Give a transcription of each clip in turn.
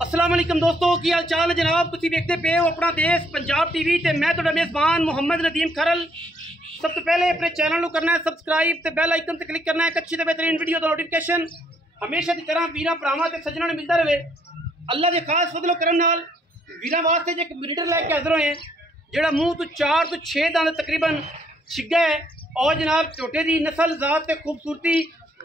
अस्सलाम वालेकुम दोस्तों, की हाल चाल है जनाब। तुसीं देखते पे हो अपना देश पंजाब टीवी ते मैं तुहाडा मेज़बान मुहम्मद नदीम खरल। सब तो पहले अपने चैनल को करना है सबसक्राइब ते बेल आइकन ते क्लिक करना है। एक अच्छी ते बेहतरीन वीडियो का नोटिफिकेशन हमेशा की तरह वीरां भरावां ते सज्जनां नूं मिलता रहे। अल्लाह के खास फजलो करम नाल वीरां वास्ते एक ब्रीडर लैके हाज़र होए जिहड़ा मूँह तो 4 तो 6 दंद तकरीबन छिग्गा है और जनाब झोटे की नस्ल जात ते खूबसूरती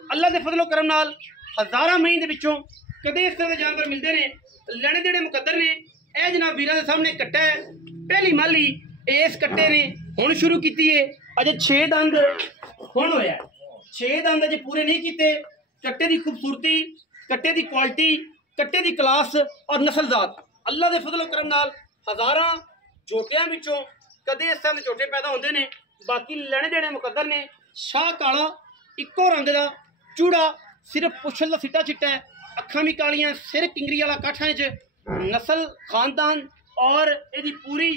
अल्लाह के फजलो करम नाल हज़ारां महीने दे विचों कदे इस तरह के जानवर मिलते हैं। लैने देने मुकद्दर ने यह जनाब वीरां दे सामने कट्टा है। पहली माली इस कट्टे ने हुण शुरू की है, अजे 6 दंद हुण होया, 6 दंद अजे पूरे नहीं किए। कट्टे की खूबसूरती, कट्टे की क्वालिटी, कट्टे की क्लास और नस्ल जात अल्लाह के फजलो करम नाल हज़ारां झोटियां विचों कदे इस तरह के झोटे पैदा होंदे ने। बाकी लैने देने मुकद्दर ने। शाह काला इक्को रंग का चूड़ा, सिर्फ पुछल का सिट्टा चिट्टा है, अखां भी कालियां, सिर किंगरी वाला काठा च, नस्ल खानदान और यदी पूरी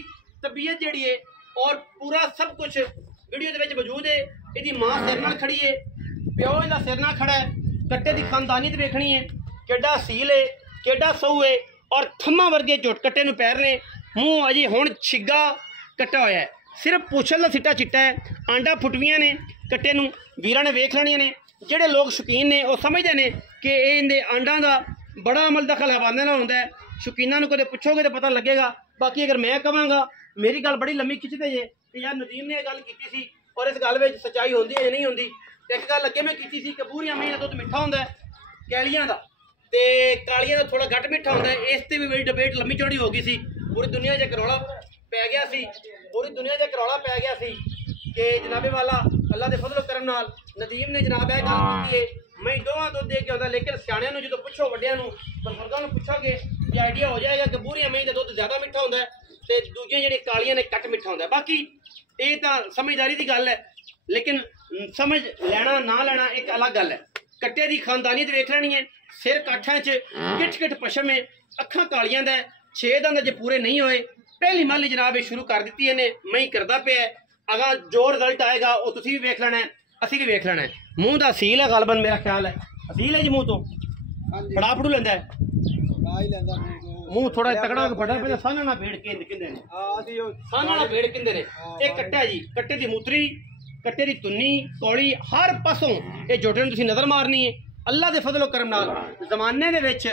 तबीयत जी है और पूरा सब कुछ वीडियो के मौजूद है। यदी माँ सिर नाल खड़ी है, प्यो इसका सिर नाल खड़ा है। कट्टे की खानदानी तो वेखनी है, केडा सील है, केडा सऊ है और थम्मा वर्गे झुट कट्टे नूं पैर ने। मूँह अजे हुण छिग्गा कट्टा होया है, सिर्फ पुछल का सिट्टा चिट्टा है। आंडा फुटवियां ने कट्टे नूं वीरां ने वेख लैणियां ने। ਜਿਹੜੇ लोग शौकीन ने वो समझते हैं कि इनके आंडा का बड़ा अमल दखल हवाले नाल होंदा है। शौकीनों को पुछोगे तो पता लगेगा। बाकी अगर मैं कहांगा मेरी गल बड़ी लंबी खिंचते जे कि यार नदीम ने गल की सी और इस गल में सच्चाई होंदी है या नहीं होंदी। एक गल अगे मैं की सी कि बूरियां महीने दुध मिठा होंदा है कैलियां का ते कालियां का थोड़ा घट मिठा होंदा है। इस ते भी बड़ी डिबेट लंबी चौड़ी हो गई सी। पूरी दुनिया च करौला पै गया सी, पूरी दुनिया च करौला पै गया सी कि जनाबे वाला अल्लाह के फजलो करम नाल नदीम ने जनाब यह गल की है मैं दोवां दुध दे के आंदा। लेकिन सियाणियां नूं जो पुछो, वड्डियां नूं, बजुर्गां नूं पुछोगे तो आइडिया हो जाएगा कि बूरियां महीं दा दुध ज़्यादा मिठा होंदा है ते दूजियां जिहड़ियां कालियां ने घट मिठा होंदा है। बाकी ये तो समझदारी की गल है, लेकिन समझ लेना ना लेना एक अलग गल है। कट्टे की खानदानी तो वेख लैनी है, सिर काठा च किठ किठ पशम है, अखां कालियां दा, 6 दंद अजे पूरे नहीं होए। पहली माली जनाब शुरू कर दी है ने, मैं करदा पिया। अगर जो रिजल्ट आएगा वो तुसीं भी वेख लेना है, असीं भी वेख लेना है। मूँह का सील है गालबन, मेरा ख्याल है सील है जी। मूँह तो फड़ा फड़ू लेंदा है, मूँह थोड़ा तगड़ा फड़ा पे साना ना भेड़ के किंदे ने, साना ना भेड़ किंदे ने। एक कट्टा जी, कट्टे की मूतरी, कट्टे की तुन्नी कौड़ी हर पासों ये जोटे नूं तुसीं नज़र मारनी है। अल्लाह के फजलो करम नाल जमाने दे विच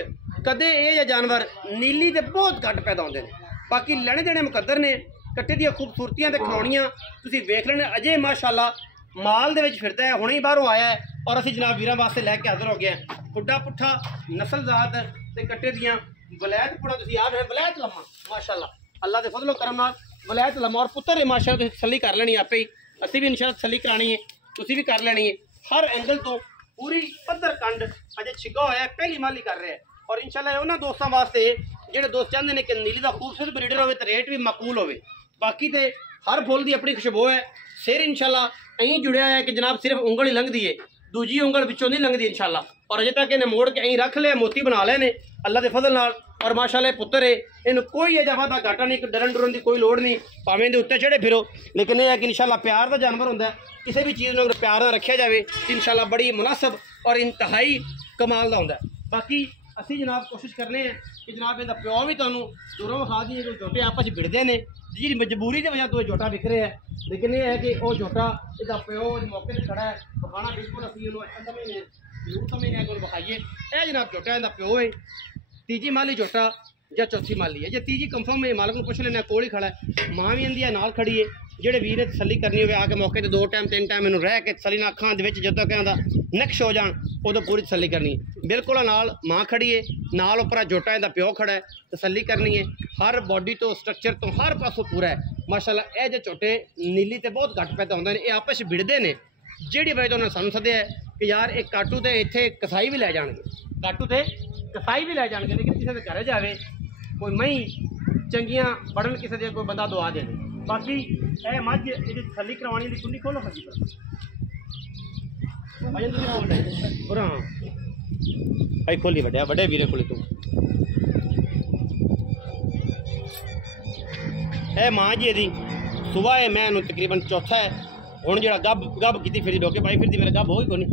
कदे ये जानवर नीली ते बहुत घट पैदा होंदे ने। बाकी लैणे देणे मुकद्दर ने। कट्टे दी खूबसूरतियां ते खिलौनियां तुसीं वेख लेने। अजे माशाअल्लाह माल दे विच फिरदा है, हुणे ही बाहरों आया है और असीं जनाब वीरां वास्ते लैके हाज़र हो गए हैं। खुड्डा पुट्ठा नस्ल जात ते कट्टे दियां वलैत पुड़ा तुसीं आ वलैत लम्मा माशाअल्लाह अल्लाह के फजलो करम नाल वलैत लम्मा और पुत्तर है माशाअल्लाह। तुसीं तसल्ली कर लैनी आपे ही, असीं भी इंशाअल्लाह तसल्ली करानी है, तुसीं भी कर लैनी है। हर एंगल तो पूरी पद्धर कंड अजे छिग्गा होया, पहली माली कर रहा है और इंशाअल्लाह उन्हां दोस्तां वास्ते जिहड़े दोस्त चाहते हैं कि नीली का खूबसूरत ब्रीडर होवे ते रेट भी माकूल होवे। बाकी तो हर फुल की अपनी खुशबू है। सिर इंशाअल्लाह अं जुड़िया है कि जनाब सिर्फ उंगल ही लंघदी है, दूजी उंगल विचों नहीं लंघदी इंशाअल्लाह। और अजे तक इन्हें मोड़ के अं रख लिया, मोती बना ले ने अल्लाह के फजल नाल। और माशाअल्लाह पुत्र है, इन कोई अजा वादा घाटा नहीं, डरन डुरन की कोई लोड़ नहीं, भावें दे उत्ते चढ़े फिरो। लेकिन यह है कि इंशाअल्लाह प्यार का जानवर होंदा है। किसी भी चीज़ अगर प्यार नाल रखा जाए तो इंशाअल्लाह बड़ी मुनासिब और इंतहाई कमाल का होंदा है। बाकी असी जनाब कोशिश करने हैं कि जनाब इहदा प्यो भी तुहानूं दूरों विखा दईए। जो झोटे आपस भिड़ते हैं जी मजबूरी की वजह तो झोटा विख रहे हैं, लेकिन यह है कि वह झोटा इसका प्यो मौके पर खड़ा है। विखाना बिल्कुल असीं अच्छा समझने जरूर समझने कि विखाइए। यह जनाब झोटा इसका प्यो है, तीजी माली झोटा या चौथी माली है। जो तीजी कंफर्म है मालक को पुछ लेना, कोल ही खड़ा है, माँ भी आंदी है नाल खड़ी है। ਜਿਹੜੇ ਵੀਰ ਨੇ तसली करनी हो आके मौके पर 2 टाइम 3 टाइम इन्हूं रह के तसली नाल अखां दे विच जदों कहंदा नक्श हो जाण उदों पूरी तसली करनी है। बिल्कुल नाल माँ खड़ी है, नाल उपरा जोटा इहदा प्यो खड़ा है, तसली करनी है। हर बॉडी तो स्ट्रक्चर तो हर पासों पूरा है माशाअल्लाह। यह जो झोटे नीली तो बहुत घट पैदा होंदे ने, ये आपस भिड़ते हैं। जिहड़ी वजह तो उन्होंने सानूं सद्दिया है कि यार एक काटू तो इत्थे कसाई भी लै जाणगे, काटू तो कसाई भी लै जाणगे। लेकिन किसी के घर जाए कोई मई चंगियां बढ़न, किसी दे कोई बंदा दुआ दे। बाकी यह मझ ये तसली करवानी की कुंडी खोलो सकी पर हाँ भाई खोली वड्या बड़े वीरे खोली तू। ए माँ जी यदी सुबह है, मैं तकरीबन चौथा है हुण जो गब गब की फिर डोके पाई फिर मेरा गब हो ही कोनी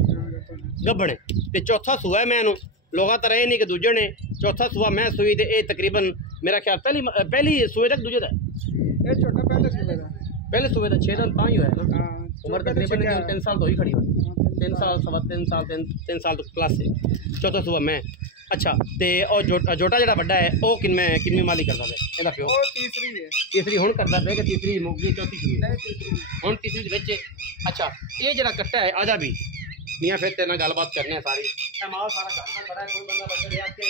गब्बन है। तो चौथा सूआ है मैं लोग तो रहे नहीं कि दूजे ने चौथा सूआ मैं सूई दे तकरीबन मेरा ख्याल पहली सूए तक दूजे दा ये छोटा पहले सूबे दा 6 दिन तां ही होया ना। हां उम्र तकरीबन 3 साल तो ही खड़ी होनी, 3 साल सवा 3 साल 3 साल तो प्लस है। चौथा सूआ मैं अच्छा ते और जोटा जड़ा बड़ा है वो किनवी माली करदा पे एदा प्यो वो तीसरी है, तीसरी हुन करदा पे कि तीसरी मुक्की चौथी शुरू नहीं तीसरी हुन तीसरी दे विच। अच्छा ये जड़ा कट्टा है आजा भी मियां फिर तेरे नाल गलबात करने सारी माल सारा घर में खड़ा है। कोई बंदा बच्चे आ के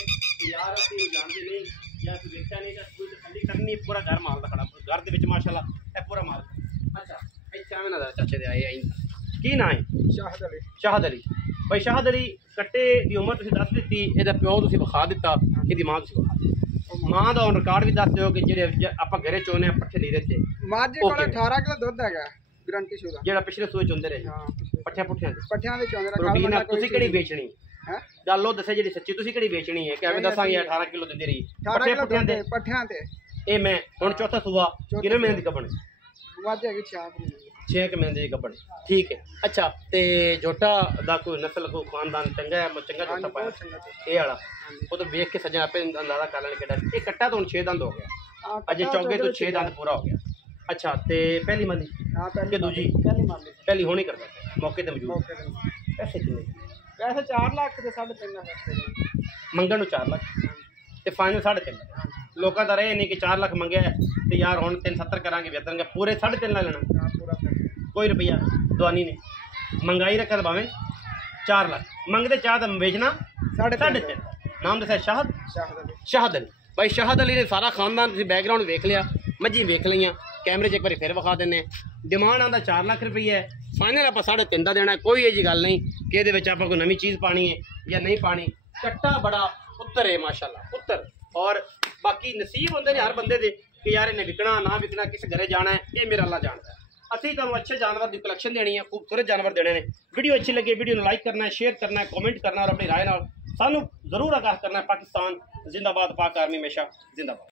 यार असि जानते नहीं या तू देखता नहीं तो कोई तसल्ली करनी पूरा घर माल दा खड़ा घर दे विच माशाल्लाह ए पूरा माल। अच्छा इत्थे आवे ना चाचे दे आए की ना है शाहद अली। शाहद अली भाई शाहद अली कट्टे की उम्र तुसीं दस दित्ती, एदा प्यो तुसीं विखा दित्ता, एदी मां तुसीं विखा दित्ती। मां दा हुन रिकॉर्ड भी दस दिओ कि जेह्ड़े आपां घरे चोने पट्ठे लीरे थे मੱਝ ਕੋਲ 18 किलो दुध हैगा गारंटी शुदा जेह्ड़ा पिछले सूए चोंदे रहे हां पट्ठे पुट्ठियां दे पट्ठियां दे चोंदे प्रोटीन तुसीं किहड़ी बेचनी हैं गल ओ दस्से जेह्ड़ी सच्ची तुसीं किहड़ी बेचनी है कि एवें दसांगे 18 किलो दिंदी रही 18 पट्ठे किलो पुट्ठियां दे पट्ठियां ते ए मैं हुन चौथा सूआ किन्ने महीने दी कबण मੱਝ हैगी 6 6 महीने दी कबण ठीक है। अच्छा ते जोटा दा कोई नस्ल कोई खानदान चंगा है चंगा जोटा पाया ये वाला वो तो देख के सजा आपे अंदाजा कर लेने केड़ा ये कट्टा तो 6 दंद हो गया अजे चौगे तो 6 दंद पूरा हो गया। अच्छा ते पहली मंदी हां के दूजी पहली मान ली पहली होनी करदा मौके ते मौजूद मौके ते पैसे कितने पैसे 4 लाख ते 3.5 लाख मंगण 4 लाख ते फाइनल 3.5 लोगों का रहे नहीं कि 4 लाख मंगे तो यार हुण 370 करांगे 72 पूरे 3.5 ला लेना हां पूरा कोई रुपया दवानी ने मंगाई रखा भावें 4 लाख मंगते चाह तो बेचना 3.5 नाम दसा शाहद शाहद अली भाई शाहद अली ने सारा खानदान बैकग्राउंड वेख लिया मझी वेख लिया कैमरे च एक बार फिर विखा देने डिमांड आंदा 4 लाख रुपये है फाइनल आप 3.5 का देना कोई यही गल नहीं कि ये कोई नवी चीज़ पानी है या नहीं पानी कट्टा बड़ा पुत्तर है माशाल्लाह पुत्तर और बाकी नसीब होंगे हर बंदे दे कि यार इन्हें विकना ना विकना किस घरे जाना है ये मेरा अल्लाह जानता है। असी तुहानू अच्छे जानवर की कलैक्शन देनी है खूबसूरत जानवर देने ने वीडियो अच्छी लगी वीडियो को लाइक करना है शेयर करना है कॉमेंट करना और अपनी राय नाल सानू जरूर आगाह करना है। पाकिस्तान जिंदाबाद पाक आर्मी हमेशा जिंदाबाद।